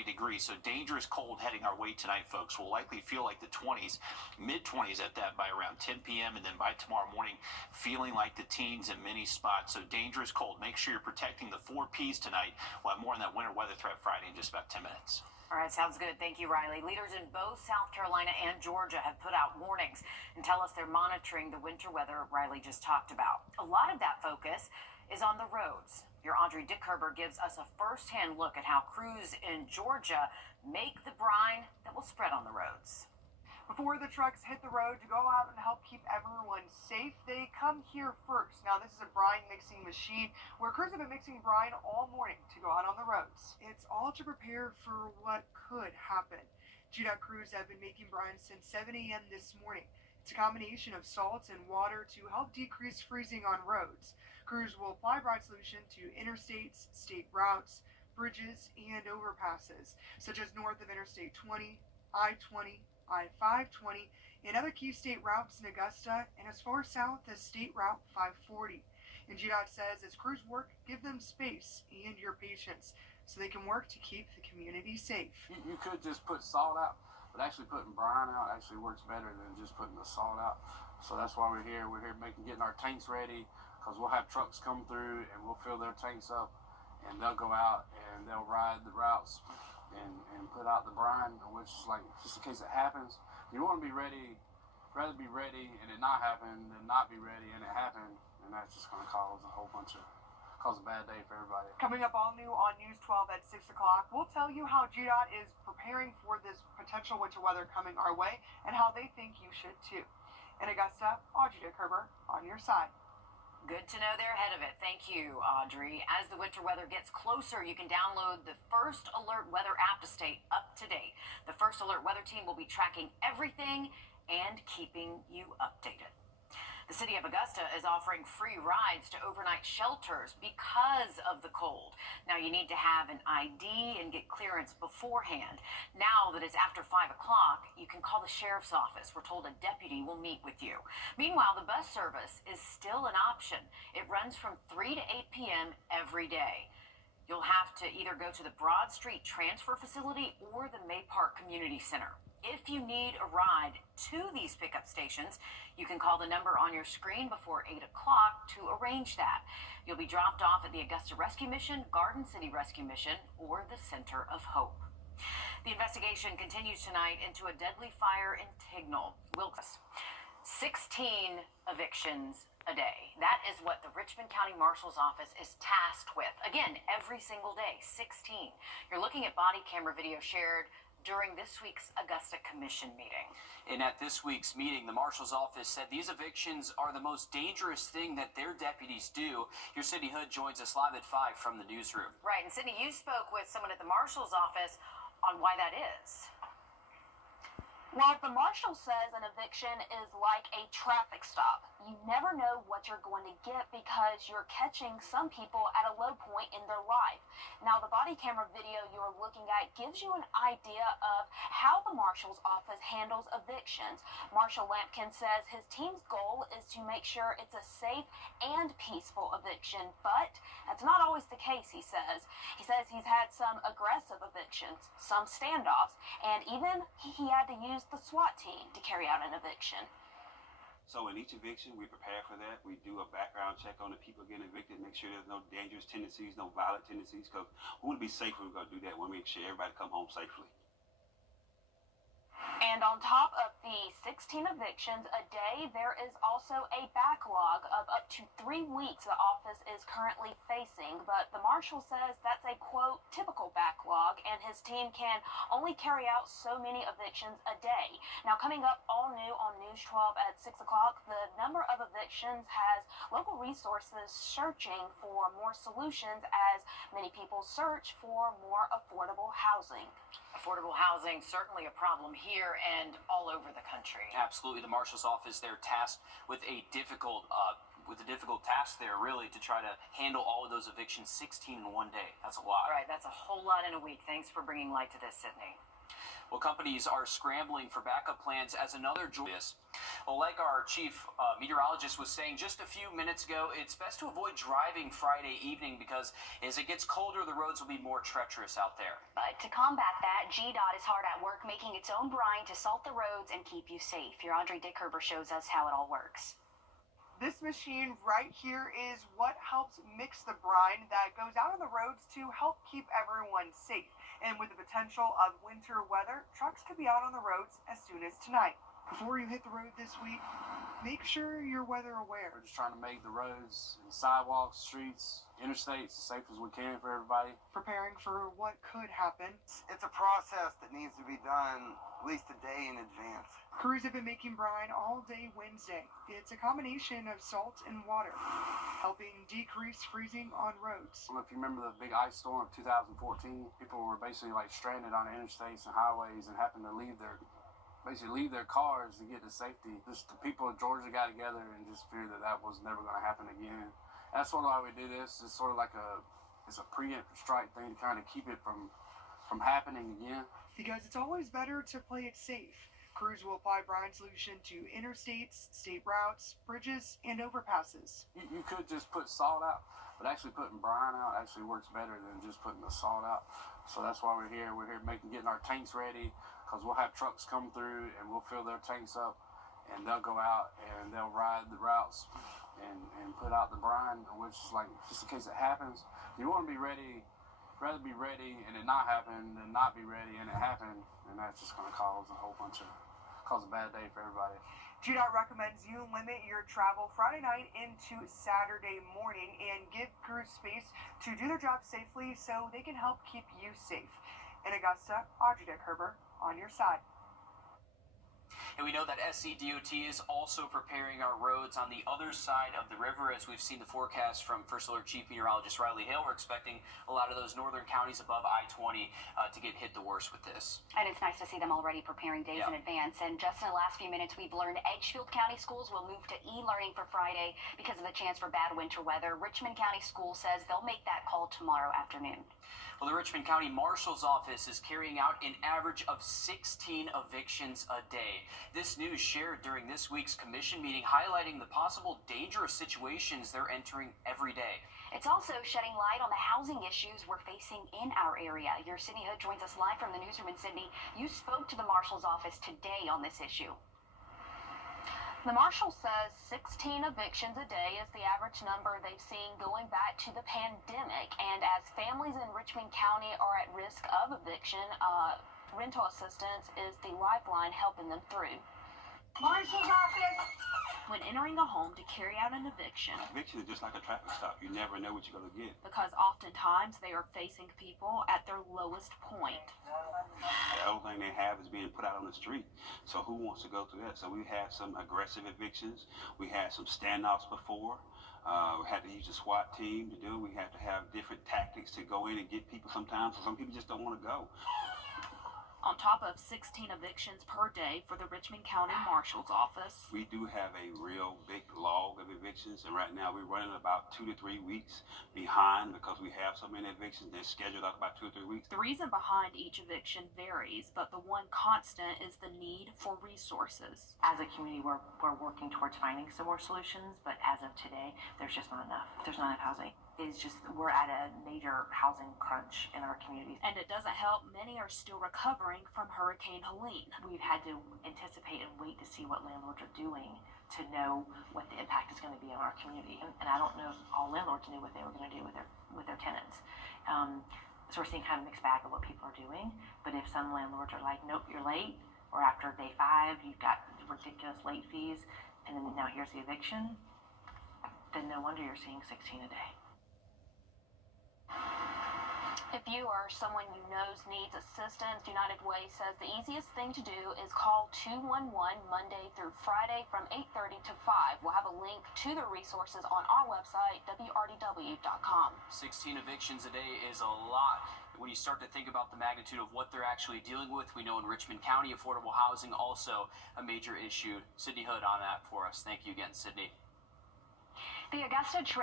20 degrees. So dangerous cold heading our way tonight, folks. We'll likely feel like the 20s, mid-20s at that by around 10 p.m. And then by tomorrow morning, feeling like the teens in many spots. So dangerous cold. Make sure you're protecting the 4 Ps tonight. We'll have more on that winter weather threat Friday in just about 10 minutes. All right, sounds good. Thank you, Riley. Leaders in both South Carolina and Georgia have put out warnings and tell us they're monitoring the winter weather Riley just talked about. A lot of that focus is on the roads. Your Audrey Dickherber gives us a first-hand look at how crews in Georgia make the brine that will spread on the roads. Before the trucks hit the road to go out and help keep everyone safe, they come here first. Now, this is a brine mixing machine where crews have been mixing brine all morning to go out on the roads. It's all to prepare for what could happen. GDOT crews have been making brine since 7 a.m. this morning. It's a combination of salts and water to help decrease freezing on roads. Crews will apply brine solution to interstates, state routes, bridges, and overpasses, such as north of Interstate 20, I-20, I-520, and other key state routes in Augusta, and as far south as State Route 540. And GDOT says as crews work, give them space and your patience so they can work to keep the community safe. You could just put salt out, but actually putting brine out actually works better than just putting the salt out. So that's why we're here. We're here getting our tanks ready, because we'll have trucks come through and we'll fill their tanks up, and they'll go out and they'll ride the routes and put out the brine, which is like, just in case it happens, you want to be ready, rather be ready and it not happen than not be ready and it happen, and that's just going to cause a bad day for everybody. Coming up all new on News 12 at 6 o'clock, we'll tell you how GDOT is preparing for this potential winter weather coming our way and how they think you should too. In Augusta, Audrey Dickherber on your side. Good to know they're ahead of it. Thank you, Audrey. As the winter weather gets closer, you can download the First Alert Weather app to stay up to date. The First Alert Weather team will be tracking everything and keeping you updated. The city of Augusta is offering free rides to overnight shelters because of the cold. Now, you need to have an ID and get clearance beforehand. Now that it's after 5 o'clock, you can call the sheriff's office. We're told a deputy will meet with you. Meanwhile, the bus service is still an option. It runs from 3 to 8 p.m. every day. You'll have to either go to the Broad Street Transfer Facility or the May Park Community Center. If you need a ride to these pickup stations, you can call the number on your screen before 8 o'clock to arrange that. You'll be dropped off at the Augusta Rescue Mission, Garden City Rescue Mission, or the Center of Hope. The investigation continues tonight into a deadly fire in Tignal, Wilkes. 16 evictions a day. That is what the Richmond County Marshal's Office is tasked with. Again, every single day, 16. You're looking at body camera video shared during this week's Augusta Commission meeting. And at this week's meeting, the Marshal's Office said these evictions are the most dangerous thing that their deputies do. Your Sydney Hood joins us live at 5 from the newsroom. Right, and Sydney, you spoke with someone at the Marshal's Office on why that is. Well, the marshal says an eviction is like a traffic stop. You never know what you're going to get because you're catching some people at a low point in their life. Now, the body camera video you're looking at gives you an idea of how the marshal's office handles evictions. Marshal Lampkin says his team's goal is to make sure it's a safe and peaceful eviction, but that's not always the case, he says. He says he's had some aggressive evictions, some standoffs, and even he had to use the SWAT team to carry out an eviction. So in each eviction, we prepare for that. We do a background check on the people getting evicted, make sure there's no dangerous tendencies, no violent tendencies, because we want to be safe when we're going to do that. We want to make sure everybody come home safely. And on top of the 16 evictions a day, there is also a backlog of up to 3 weeks the office is currently facing. But the marshal says that's a, quote, typical backlog, and his team can only carry out so many evictions a day. Now, coming up all new on News 12 at 6 o'clock, the number of evictions has local resources searching for more solutions as many people search for more affordable housing. Affordable housing, certainly a problem here and all over the country. Absolutely. The Marshal's Office, they're tasked with a difficult task there, really, to try to handle all of those evictions, 16 in one day. That's a lot. Right, that's a whole lot in a week. Thanks for bringing light to this, Sydney. Well, companies are scrambling for backup plans as another joyous. Well, like our chief meteorologist was saying just a few minutes ago, it's best to avoid driving Friday evening because as it gets colder, the roads will be more treacherous out there. But to combat that, GDOT is hard at work making its own brine to salt the roads and keep you safe. Your Audrey Dickerber shows us how it all works. This machine right here is what helps mix the brine that goes out on the roads to help keep everyone safe. And with the potential of winter weather, trucks could be out on the roads as soon as tonight. Before you hit the road this week, make sure you're weather aware. We're just trying to make the roads and sidewalks, streets, interstates as safe as we can for everybody. Preparing for what could happen. It's a process that needs to be done at least a day in advance. Crews have been making brine all day Wednesday. It's a combination of salt and water, helping decrease freezing on roads. I don't know if you remember the big ice storm of 2014. People were basically like stranded on the interstates and highways and happened to leave their cars to get to safety. Just the people of Georgia got together and just feared that that was never going to happen again. That's sort of why we do this. It's sort of like it's a preemptive strike thing to kind of keep it from happening again. Because it's always better to play it safe. Crews will apply brine solution to interstates, state routes, bridges, and overpasses. You could just put salt out, but actually putting brine out actually works better than just putting the salt out. So that's why we're here. We're here getting our tanks ready, because we'll have trucks come through and we'll fill their tanks up, and they'll go out and they'll ride the routes and put out the brine, which is like, just in case it happens, you want to be ready. Rather be ready and it not happen than not be ready and it happen, and that's just going to cause a bad day for everybody. GDOT recommends you limit your travel Friday night into Saturday morning and give crews space to do their job safely so they can help keep you safe. In Augusta, Audrey Dickerber on your side. And we know that SCDOT is also preparing our roads on the other side of the river. As we've seen the forecast from First Alert Chief Meteorologist Riley Hale, we're expecting a lot of those northern counties above I-20 to get hit the worst with this. And it's nice to see them already preparing days in advance. And just in the last few minutes, we've learned Edgefield County schools will move to e-learning for Friday because of the chance for bad winter weather. Richmond County School says they'll make that call tomorrow afternoon. Well, the Richmond County Marshal's Office is carrying out an average of 16 evictions a day. This news shared during this week's commission meeting, highlighting the possible dangerous situations they're entering every day. It's also shedding light on the housing issues we're facing in our area. Your Cindy Hood joins us live from the newsroom. And Cindy, you spoke to the Marshal's Office today on this issue. The Marshal says 16 evictions a day is the average number they've seen going back to the pandemic. And as families in Richmond County are at risk of eviction, rental assistance is the lifeline helping them through. Marshal's Office. When entering a home to carry out an eviction, Eviction is just like a traffic stop. You never know what you're going to get. because oftentimes they are facing people at their lowest point. The only thing they have is being put out on the street. So who wants to go through that? So we had some aggressive evictions. We had some standoffs before. We had to use a SWAT team to do it. We had to have different tactics to go in and get people sometimes. So some people just don't want to go. On top of 16 evictions per day for the Richmond County Marshal's Office. We do have a real big log of evictions, and right now we're running about 2 to 3 weeks behind because we have so many evictions. They're scheduled out about 2 or 3 weeks. The reason behind each eviction varies, but the one constant is the need for resources. As a community, we're working towards finding some more solutions, but as of today, there's just not enough. There's not enough housing. It's just, we're at a major housing crunch in our community. And it doesn't help, many are still recovering from Hurricane Helene. We've had to anticipate and wait to see what landlords are doing to know what the impact is going to be on our community. And I don't know if all landlords knew what they were going to do with their tenants. So we're seeing kind of a mixed bag of what people are doing. But if some landlords are like, nope, you're late, or after day 5, you've got ridiculous late fees, and then now here's the eviction, then no wonder you're seeing 16 a day. If you or someone you know needs assistance, United Way says the easiest thing to do is call 211 Monday through Friday from 8:30 to 5. We'll have a link to the resources on our website, wrdw.com. 16 evictions a day is a lot. When you start to think about the magnitude of what they're actually dealing with, we know in Richmond County, affordable housing also a major issue. Sydney Hood on that for us. Thank you again, Sydney. The Augusta train